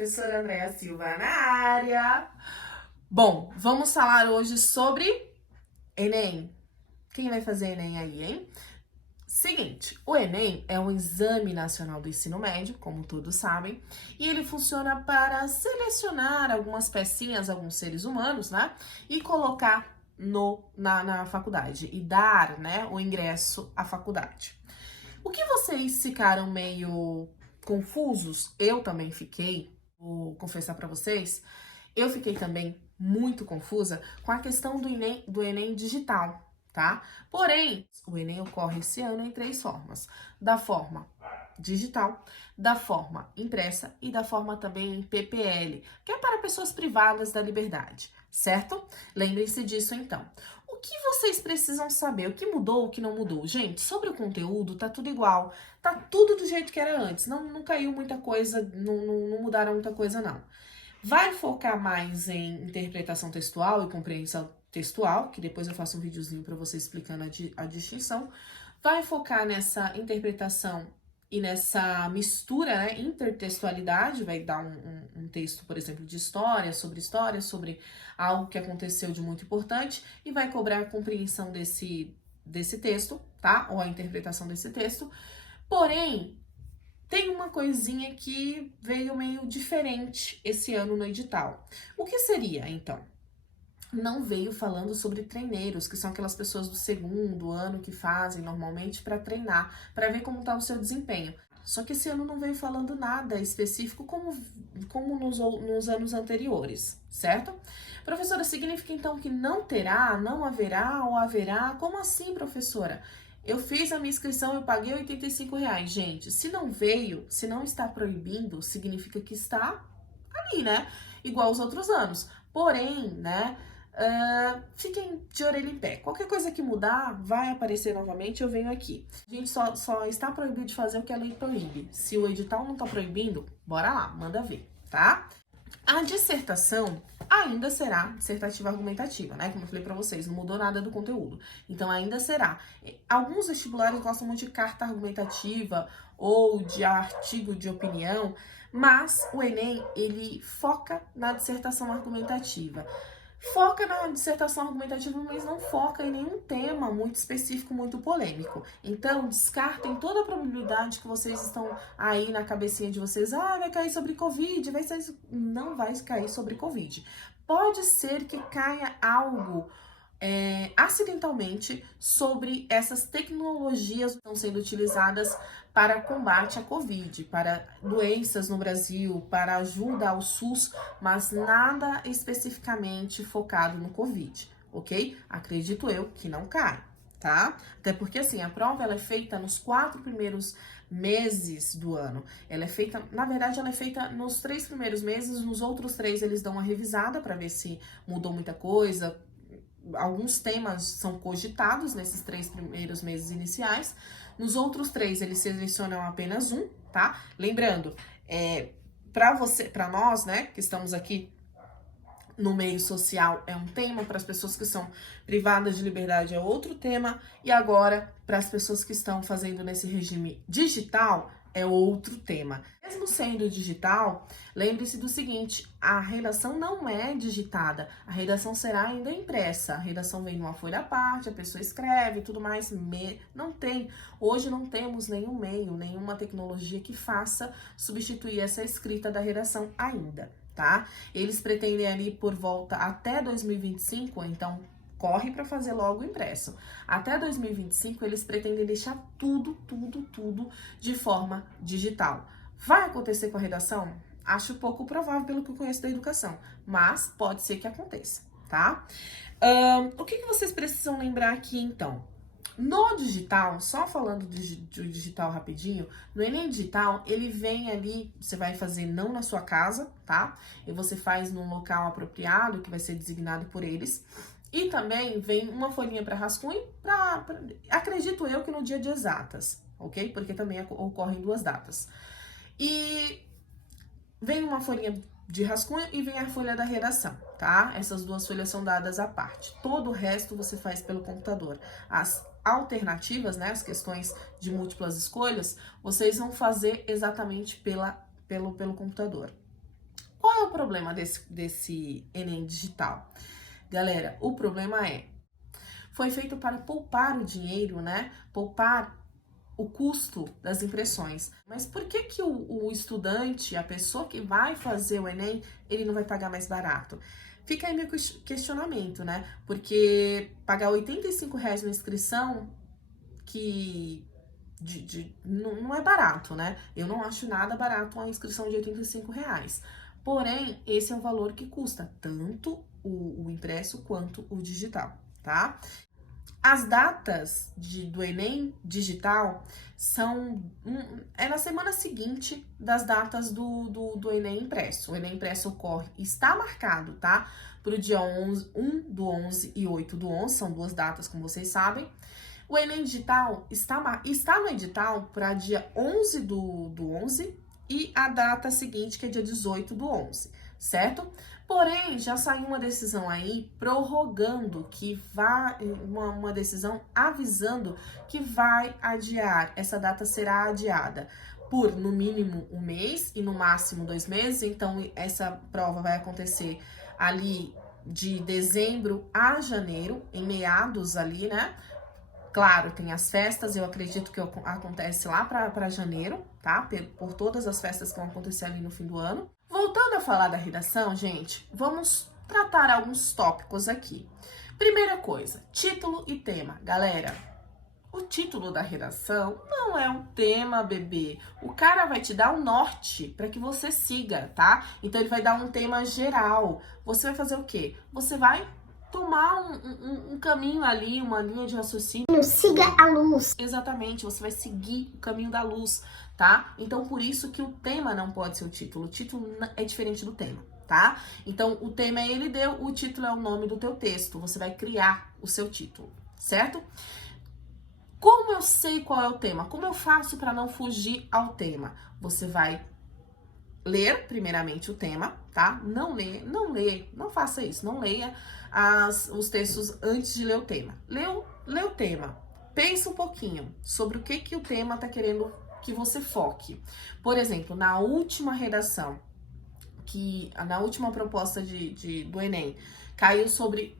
professora Andréa Silva na área. Bom, vamos falar hoje sobre Enem. Quem vai fazer Enem aí, hein? Seguinte, o Enem é um exame nacional do ensino médio, como todos sabem, e ele funciona para selecionar algumas pecinhas, alguns seres humanos, né? E colocar na faculdade e dar, né, o ingresso à faculdade. O que vocês ficaram meio confusos? Eu também fiquei, vou confessar para vocês, eu fiquei também muito confusa com a questão do Enem digital, tá? Porém, o Enem ocorre esse ano em 3 formas: da forma digital, da forma impressa e da forma também em PPL, que é para pessoas privadas da liberdade, certo? Lembrem-se disso então. O que vocês precisam saber? O que mudou, o que não mudou? Gente, sobre o conteúdo, tá tudo igual. Tá tudo do jeito que era antes. Não caiu muita coisa, não mudaram muita coisa, não. Vai focar mais em interpretação textual e compreensão textual, que depois eu faço um videozinho para você explicando a distinção. Vai focar nessa interpretação e nessa mistura, né, intertextualidade, vai dar um texto, por exemplo, de história, sobre algo que aconteceu de muito importante e vai cobrar a compreensão desse texto, tá? Ou a interpretação desse texto. Porém, tem uma coisinha que veio meio diferente esse ano no edital. O que seria, então? Não veio falando sobre treineiros, que são aquelas pessoas do segundo ano que fazem normalmente para treinar, para ver como está o seu desempenho. Só que esse ano não veio falando nada específico como nos anos anteriores, certo? Professora, significa então que não terá, não haverá ou haverá? Como assim, professora? Eu fiz a minha inscrição, eu paguei R$ 85. Gente, se não veio, se não está proibindo, significa que está ali, né? Igual os outros anos. Porém, né? Fiquem de orelha em pé. Qualquer coisa que mudar, vai aparecer novamente, eu venho aqui. A gente só está proibido de fazer o que a lei proíbe. Se o edital não está proibindo, bora lá, manda ver, tá? A dissertação ainda será dissertativa argumentativa, né? Como eu falei pra vocês, não mudou nada do conteúdo. Então ainda será. Alguns vestibulares gostam muito de carta argumentativa ou de artigo de opinião, mas o Enem, ele foca na dissertação argumentativa. Foca na dissertação argumentativa, mas não foca em nenhum tema muito específico, muito polêmico. Então, descartem toda a probabilidade que vocês estão aí na cabecinha de vocês. Ah, vai cair sobre Covid, vai ser... Não vai cair sobre Covid. Pode ser que caia algo acidentalmente sobre essas tecnologias que estão sendo utilizadas para combate à Covid, para doenças no Brasil, para ajuda ao SUS, mas nada especificamente focado no Covid, ok? Acredito eu que não cai, tá? Até porque, assim, a prova ela é feita nos 4 primeiros meses do ano. Ela é feita, na verdade, ela é feita nos 3 primeiros meses, nos outros 3 eles dão uma revisada para ver se mudou muita coisa. Alguns temas são cogitados nesses 3 primeiros meses iniciais. Nos outros 3, eles selecionam apenas um, tá? Lembrando, para nós, né, que estamos aqui no meio social, é um tema, para as pessoas que são privadas de liberdade é outro tema, e agora, para as pessoas que estão fazendo nesse regime digital, é outro tema. Mesmo sendo digital, lembre-se do seguinte, a redação não é digitada, a redação será ainda impressa. A redação vem numa folha à parte, a pessoa escreve e tudo mais. Não tem, hoje não temos nenhum meio, nenhuma tecnologia que faça substituir essa escrita da redação ainda, tá? Eles pretendem ali por volta até 2025, então corre para fazer logo o impresso. Até 2025, eles pretendem deixar tudo de forma digital. Vai acontecer com a redação? Acho pouco provável pelo que eu conheço da educação, mas pode ser que aconteça, tá? O que vocês precisam lembrar aqui, então? No digital, só falando de digital rapidinho, no Enem Digital, ele vem ali, você vai fazer não na sua casa, tá? E você faz num local apropriado, que vai ser designado por eles. E também vem uma folhinha para rascunho, acredito eu que no dia de exatas, ok? Porque também ocorrem 2 datas. E vem uma folhinha de rascunho e vem a folha da redação, tá? Essas 2 folhas são dadas à parte. Todo o resto você faz pelo computador. As alternativas, né, as questões de múltiplas escolhas, vocês vão fazer exatamente pelo computador. Qual é o problema desse Enem digital? Galera, o problema foi feito para poupar o dinheiro, né? Poupar o custo das impressões. Mas por que que o estudante, a pessoa que vai fazer o Enem, ele não vai pagar mais barato? Fica aí meu questionamento, né? Porque pagar R$ 85 na inscrição, que não é barato, né? Eu não acho nada barato uma inscrição de R$ 85. Porém, esse é o valor que custa tanto o impresso quanto o digital, tá? As datas do Enem digital é na semana seguinte das datas do Enem impresso. O Enem impresso está marcado, tá? Para o dia 1 do 11 e 8 do 11, são 2 datas, como vocês sabem. O Enem digital está no edital para dia 11 do 11 e a data seguinte, que é dia 18 do 11, certo? Porém, já saiu uma decisão aí prorrogando uma decisão avisando que vai adiar. Essa data será adiada por no mínimo 1 mês e no máximo 2 meses. Então, essa prova vai acontecer ali de dezembro a janeiro, em meados ali, né? Claro, tem as festas, eu acredito que acontece lá para janeiro, tá? Por todas as festas que vão acontecer ali no fim do ano. Voltando a falar da redação, gente, vamos tratar alguns tópicos aqui. Primeira coisa, título e tema. Galera, o título da redação não é um tema, bebê. O cara vai te dar um norte para que você siga, tá? Então, ele vai dar um tema geral. Você vai fazer o quê? Você vai tomar um caminho ali, uma linha de raciocínio. Siga a luz. Exatamente, você vai seguir o caminho da luz, tá? Então, por isso que o tema não pode ser o título. O título é diferente do tema, tá? Então, o tema ele deu, o título é o nome do teu texto. Você vai criar o seu título, certo? Como eu sei qual é o tema? Como eu faço para não fugir ao tema? Você vai ler primeiramente o tema, tá? Não faça isso, não leia os textos antes de ler o tema. Lê o tema, pensa um pouquinho sobre o que o tema tá querendo que você foque. Por exemplo, na última redação, na última proposta do Enem, caiu sobre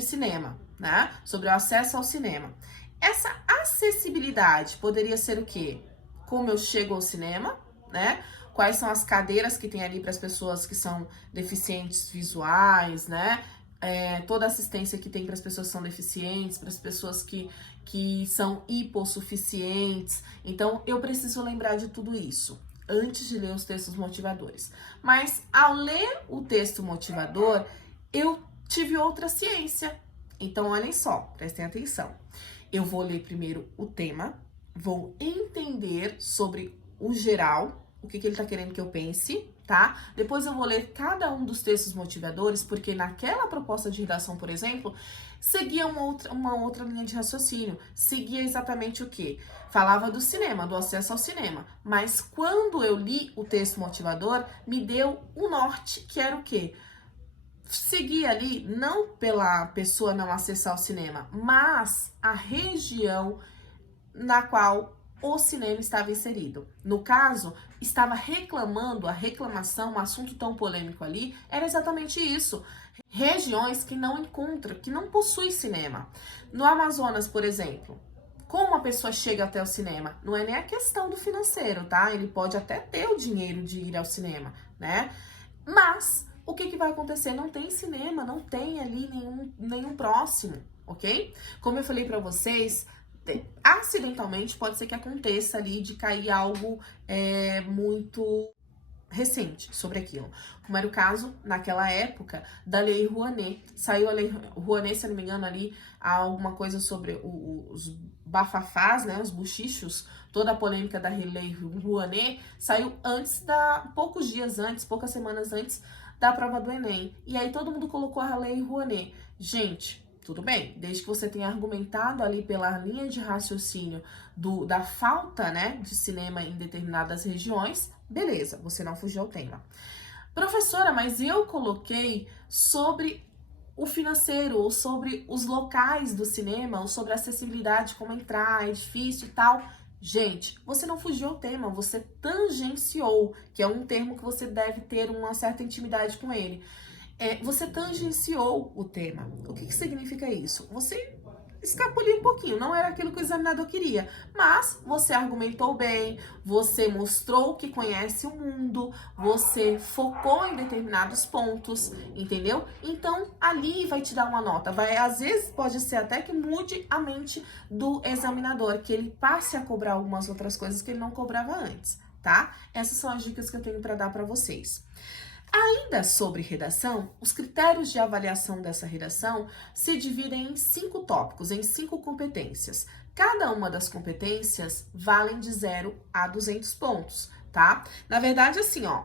cinema, né? Sobre o acesso ao cinema. Essa acessibilidade poderia ser o quê? Como eu chego ao cinema, né? Quais são as cadeiras que tem ali para as pessoas que são deficientes visuais, né? Toda a assistência que tem para as pessoas que são deficientes, para as pessoas que são hipossuficientes. Então, eu preciso lembrar de tudo isso antes de ler os textos motivadores. Mas, ao ler o texto motivador, eu tive outra ciência. Então, olhem só, prestem atenção. Eu vou ler primeiro o tema, vou entender sobre o geral, o que ele tá querendo que eu pense, tá? Depois eu vou ler cada um dos textos motivadores, porque naquela proposta de redação, por exemplo, seguia uma outra linha de raciocínio. Seguia exatamente o quê? Falava do cinema, do acesso ao cinema. Mas quando eu li o texto motivador, me deu o norte, que era o quê? Seguir ali, não pela pessoa não acessar o cinema, mas a região na qual o cinema estava inserido. No caso, estava reclamando, a reclamação, um assunto tão polêmico ali, era exatamente isso. Regiões que não encontram, que não possuem cinema. No Amazonas, por exemplo, como a pessoa chega até o cinema? Não é nem a questão do financeiro, tá? Ele pode até ter o dinheiro de ir ao cinema, né? Mas o que vai acontecer? Não tem cinema, não tem ali nenhum próximo, ok? Como eu falei pra vocês, acidentalmente pode ser que aconteça ali de cair algo muito recente sobre aquilo. Como era o caso, naquela época, da Lei Rouanet. Saiu a Lei Rouanet, se não me engano, ali, alguma coisa sobre os bafafás, né, os buchichos, toda a polêmica da Lei Rouanet, saiu poucos dias antes, poucas semanas antes da prova do Enem. E aí todo mundo colocou a Lei Rouanet. Gente, tudo bem, desde que você tenha argumentado ali pela linha de raciocínio da falta, né, de cinema em determinadas regiões, beleza, você não fugiu ao tema. Professora, mas eu coloquei sobre o financeiro, ou sobre os locais do cinema, ou sobre a acessibilidade, como entrar, é difícil e tal. Gente, você não fugiu ao tema, você tangenciou, que é um termo que você deve ter uma certa intimidade com ele. Você tangenciou o tema. O que significa isso? Você escapuliu um pouquinho, não era aquilo que o examinador queria, mas você argumentou bem, você mostrou que conhece o mundo, você focou em determinados pontos, entendeu? Então, ali vai te dar uma nota, às vezes pode ser até que mude a mente do examinador, que ele passe a cobrar algumas outras coisas que ele não cobrava antes, tá? Essas são as dicas que eu tenho para dar para vocês. Ainda sobre redação, os critérios de avaliação dessa redação se dividem em 5 tópicos, em 5 competências. Cada uma das competências valem de 0 a 200 pontos, tá? Na verdade, assim, ó,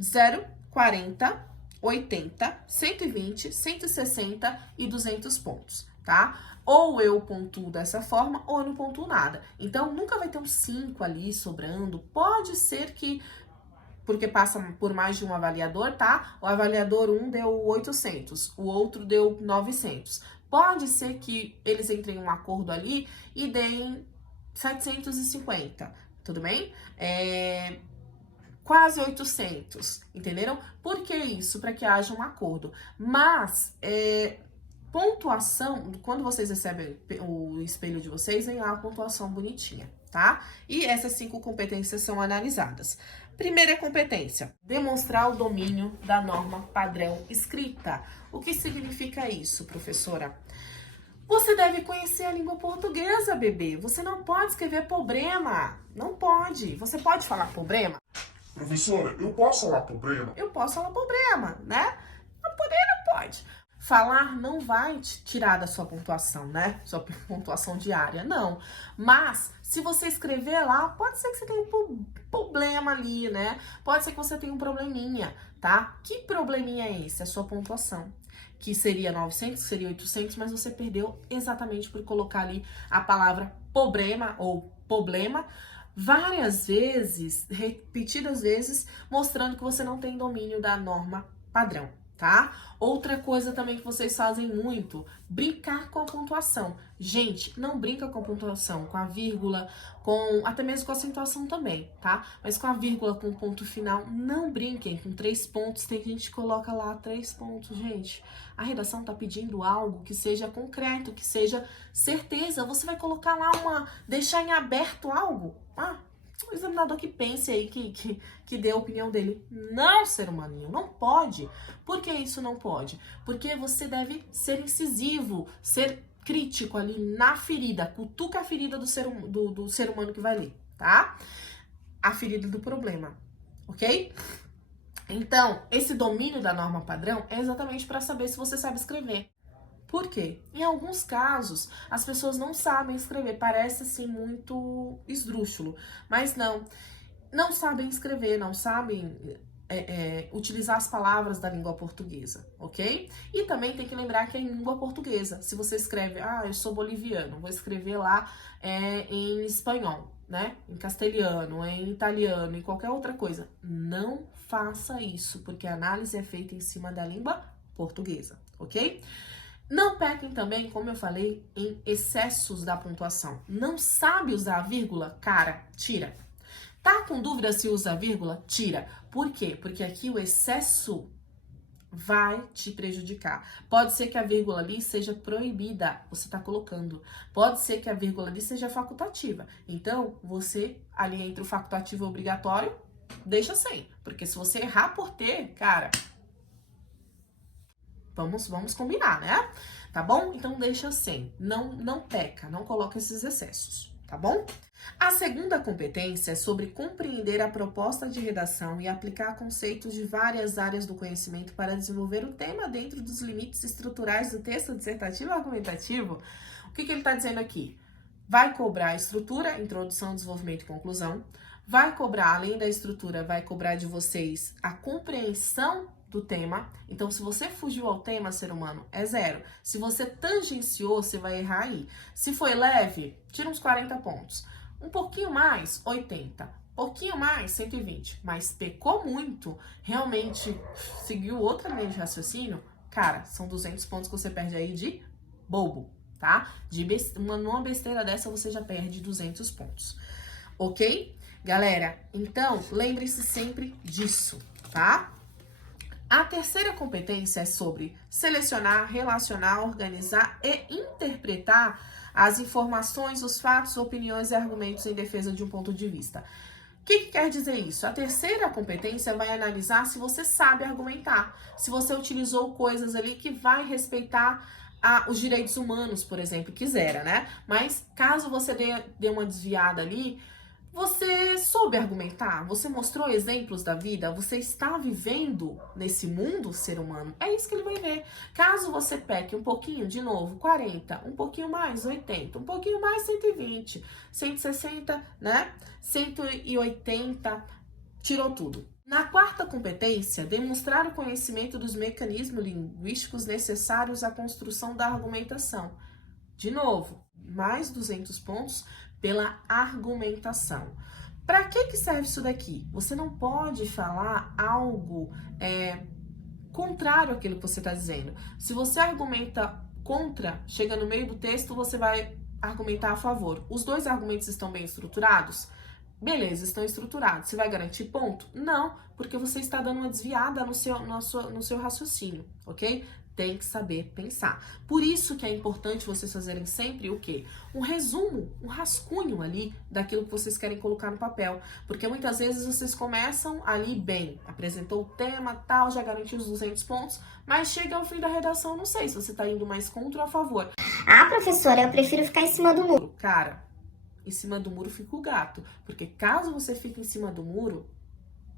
0, 40, 80, 120, 160 e 200 pontos, tá? Ou eu pontuo dessa forma, ou eu não pontuo nada. Então, nunca vai ter um 5 ali sobrando. Pode ser que porque passa por mais de um avaliador, tá? O avaliador 1 deu 800, o outro deu 900. Pode ser que eles entrem em um acordo ali e deem 750, tudo bem? Quase 800, entenderam? Por que isso? Para que haja um acordo. Mas, pontuação, quando vocês recebem o espelho de vocês, vem lá a pontuação bonitinha, tá? E essas 5 competências são analisadas. Primeira competência, demonstrar o domínio da norma padrão escrita. O que significa isso, professora? Você deve conhecer a língua portuguesa, bebê. Você não pode escrever problema. Não pode. Você pode falar problema? Professora, eu posso falar problema? Eu posso falar problema, né? Não poder, não pode. Falar não vai te tirar da sua pontuação, né? Sua pontuação diária, não. Mas, se você escrever lá, pode ser que você tenha um problema ali, né? Pode ser que você tenha um probleminha, tá? Que probleminha é esse? A sua pontuação. Que seria 900, que seria 800, mas você perdeu exatamente por colocar ali a palavra problema ou problema várias vezes, repetidas vezes, mostrando que você não tem domínio da norma padrão, tá? Outra coisa também que vocês fazem muito, brincar com a pontuação. Gente, não brinca com a pontuação, com a vírgula, até mesmo com a acentuação também, tá? Mas com a vírgula, com o ponto final, não brinquem com 3 pontos. Tem gente que coloca lá 3 pontos, gente. A redação tá pedindo algo que seja concreto, que seja certeza. Você vai colocar lá deixar em aberto algo? O examinador que pense aí, que dê a opinião dele. Não, ser humaninho, não pode. Por que isso não pode? Porque você deve ser incisivo, ser crítico ali na ferida, cutuca a ferida do ser humano que vai ler, tá? A ferida do problema, ok? Então, esse domínio da norma padrão é exatamente para saber se você sabe escrever. Por quê? Em alguns casos, as pessoas não sabem escrever, parece assim muito esdrúxulo, mas não sabem escrever, não sabem utilizar as palavras da língua portuguesa, ok? E também tem que lembrar que é em língua portuguesa. Se você escreve, eu sou boliviano, vou escrever lá em espanhol, né? Em castelhano, em italiano, em qualquer outra coisa. Não faça isso, porque a análise é feita em cima da língua portuguesa, ok? Não pequem também, como eu falei, em excessos da pontuação. Não sabe usar a vírgula? Cara, tira. Tá com dúvida se usa a vírgula? Tira. Por quê? Porque aqui o excesso vai te prejudicar. Pode ser que a vírgula ali seja proibida, você tá colocando. Pode ser que a vírgula ali seja facultativa. Então, você, ali entre o facultativo e o obrigatório, deixa sem. Porque se você errar por ter, cara... Vamos combinar, né? Tá bom? Então deixa sem. Não peca, não coloca esses excessos, tá bom? A segunda competência é sobre compreender a proposta de redação e aplicar conceitos de várias áreas do conhecimento para desenvolver o tema dentro dos limites estruturais do texto dissertativo e argumentativo. O que ele está dizendo aqui? Vai cobrar estrutura, introdução, desenvolvimento e conclusão. Vai cobrar, além da estrutura, vai cobrar de vocês a compreensão do tema. Então, se você fugiu ao tema, ser humano, é 0. Se você tangenciou, você vai errar aí. Se foi leve, tira uns 40 pontos. Um pouquinho mais, 80. Pouquinho mais, 120. Mas pecou muito, realmente seguiu outra linha de raciocínio, cara, são 200 pontos que você perde aí de bobo, tá? Numa besteira dessa, você já perde 200 pontos. ok? Galera, então, lembre-se sempre disso, tá? A terceira competência é sobre selecionar, relacionar, organizar e interpretar as informações, os fatos, opiniões e argumentos em defesa de um ponto de vista. O que quer dizer isso? A terceira competência vai analisar se você sabe argumentar, se você utilizou coisas ali que vai respeitar os direitos humanos, por exemplo, quisera, né? Mas caso você dê uma desviada ali, você soube argumentar, você mostrou exemplos da vida, você está vivendo nesse mundo ser humano, é isso que ele vai ver. Caso você peque um pouquinho, de novo, 40, um pouquinho mais, 80, um pouquinho mais, 120, 160, né? 180, tirou tudo. Na quarta competência, demonstrar o conhecimento dos mecanismos linguísticos necessários à construção da argumentação. De novo, mais 200 pontos pela argumentação. Para que serve isso daqui? Você não pode falar algo contrário àquilo que você está dizendo. Se você argumenta contra, chega no meio do texto, você vai argumentar a favor. Os dois argumentos estão bem estruturados? Beleza, estão estruturados. Você vai garantir ponto? Não, porque você está dando uma desviada no seu raciocínio, ok? Tem que saber pensar. Por isso que é importante vocês fazerem sempre o quê? Um resumo, um rascunho ali daquilo que vocês querem colocar no papel. Porque muitas vezes vocês começam ali bem, apresentou o tema, tal, já garantiu os 200 pontos, mas chega ao fim da redação, não sei se você está indo mais contra ou a favor. Ah, professora, eu prefiro ficar em cima do muro. Cara, em cima do muro fica o gato. Porque caso você fique em cima do muro,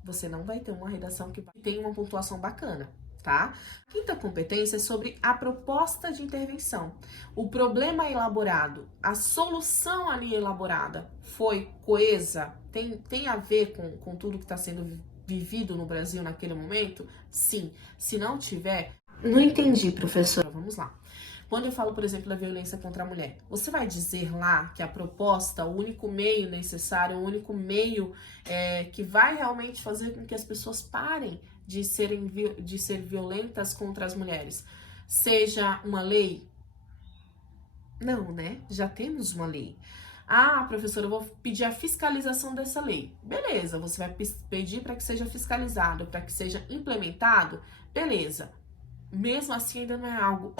você não vai ter uma redação que tenha uma pontuação bacana. Tá? Quinta competência é sobre a proposta de intervenção. O problema elaborado, a solução ali elaborada foi coesa? Tem a ver com tudo que está sendo vivido no Brasil naquele momento? Sim. Se não tiver, não entendi, professora. Vamos lá. Quando eu falo, por exemplo, da violência contra a mulher, você vai dizer lá que a proposta, o único meio necessário, o único meio que vai realmente fazer com que as pessoas parem de ser violentas contra as mulheres, seja uma lei? Não, né? Já temos uma lei. Ah, professora, eu vou pedir a fiscalização dessa lei. Beleza, você vai pedir para que seja fiscalizado, para que seja implementado? Beleza. Mesmo assim, ainda não é algo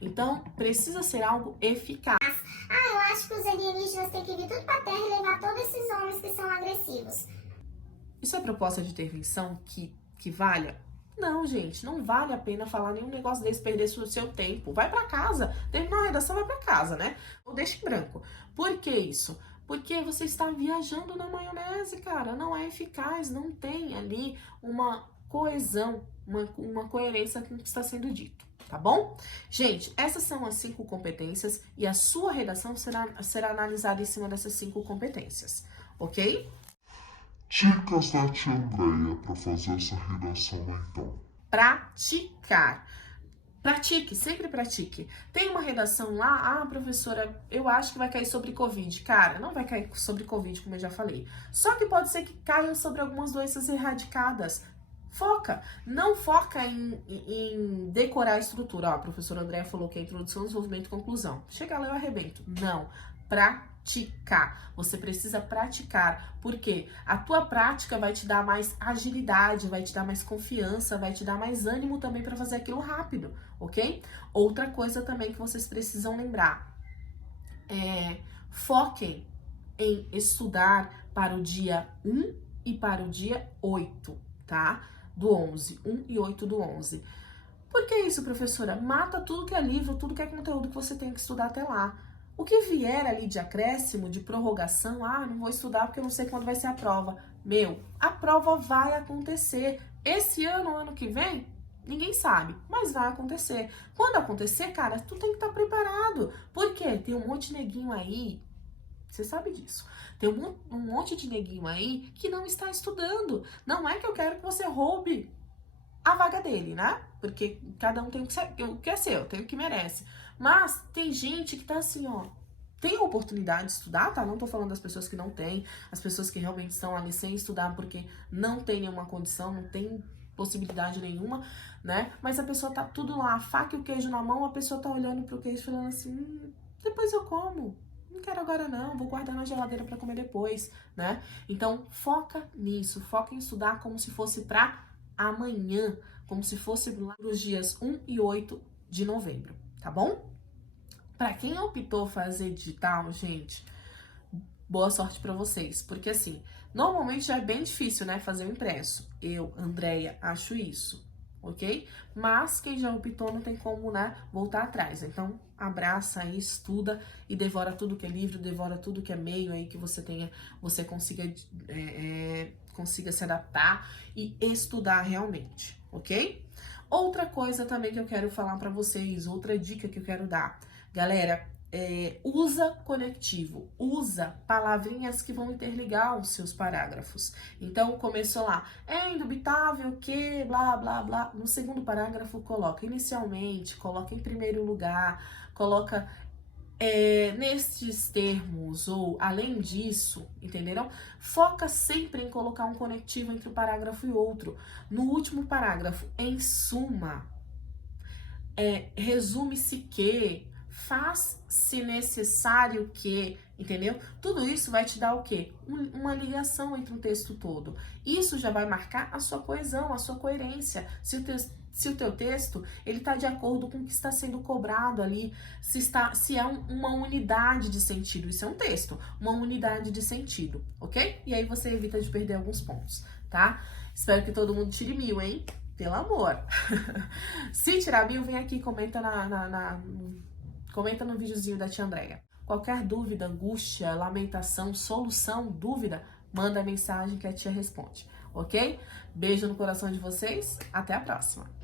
então precisa ser algo eficaz. Ah, eu acho que os alienígenas têm que vir tudo pra Terra e levar todos esses homens que são agressivos. Isso é proposta de intervenção que valha? Não, gente, não vale a pena falar nenhum negócio desse, perder o seu tempo. Vai pra casa, terminou a redação, vai pra casa, né? Ou deixa em branco. Por que isso? Porque você está viajando na maionese, cara. Não é eficaz, não tem ali uma coesão, uma coerência com o que está sendo dito, tá bom? Gente, essas são as 5 competências e a sua redação será analisada em cima dessas 5 competências, ok? Dicas da tia Andréia para fazer essa redação então. Praticar. Pratique, sempre pratique. Tem uma redação lá, professora, eu acho que vai cair sobre Covid. Cara, não vai cair sobre Covid, como eu já falei. Só que pode ser que caia sobre algumas doenças erradicadas. Foca, não foca em decorar a estrutura. Ó, a professora Andréia falou que é introdução, desenvolvimento e conclusão. Chega lá, eu arrebento. Não, praticar. Você precisa praticar, porque a tua prática vai te dar mais agilidade, vai te dar mais confiança, vai te dar mais ânimo também para fazer aquilo rápido, ok? Outra coisa também que vocês precisam lembrar foquem em estudar para o dia 1 e para o dia 8, tá? Do 11, 1 e 8 do 11. Por que isso, professora? Mata tudo que é livro, tudo que é conteúdo que você tem que estudar até lá. O que vier ali de acréscimo, de prorrogação, não vou estudar porque eu não sei quando vai ser a prova. A prova vai acontecer. Esse ano, ano que vem, ninguém sabe, mas vai acontecer. Quando acontecer, cara, tu tem que estar preparado. Por quê? Tem um monte de neguinho aí, você sabe disso. Tem um monte de neguinho aí que não está estudando. Não é que eu quero que você roube a vaga dele, né? Porque cada um tem o que é seu, tem o que merece. Mas tem gente que tá assim, tem a oportunidade de estudar, tá? Não tô falando das pessoas que não têm, as pessoas que realmente estão ali sem estudar porque não tem nenhuma condição, não tem possibilidade nenhuma, né? Mas a pessoa tá tudo lá, a faca e o queijo na mão, a pessoa tá olhando pro queijo falando assim, depois eu como. Não quero agora não, vou guardar na geladeira para comer depois, né? Então, foca nisso, foca em estudar como se fosse para amanhã, como se fosse lá nos dias 1 e 8 de novembro, tá bom? Para quem optou fazer digital, gente, boa sorte para vocês, porque assim, normalmente é bem difícil, né, fazer o impresso. Eu, Andréia, acho isso, ok? Mas quem já optou não tem como, né, voltar atrás. Então, abraça aí, estuda e devora tudo que é livro, devora tudo que é meio aí que você tenha, você consiga se adaptar e estudar realmente, ok? Outra coisa também que eu quero falar para vocês, outra dica que eu quero dar. Galera, usa conectivo, usa palavrinhas que vão interligar os seus parágrafos. Então, começou lá, é indubitável que, blá, blá, blá. No segundo parágrafo, coloca inicialmente, coloca em primeiro lugar, coloca nestes termos, ou além disso, entenderam? Foca sempre em colocar um conectivo entre um parágrafo e outro. No último parágrafo, em suma, resume-se que, faz se necessário que, entendeu? Tudo isso vai te dar o quê? Uma ligação entre o texto todo. Isso já vai marcar a sua coesão, a sua coerência. Se o teu texto ele está de acordo com o que está sendo cobrado ali, se é uma unidade de sentido. Isso é um texto, uma unidade de sentido, ok? E aí você evita de perder alguns pontos, tá? Espero que todo mundo tire 1000, hein? Pelo amor! Se tirar 1000, vem aqui e comenta comenta no videozinho da tia Andréia. Qualquer dúvida, angústia, lamentação, solução, dúvida, manda mensagem que a tia responde, ok? Beijo no coração de vocês, até a próxima!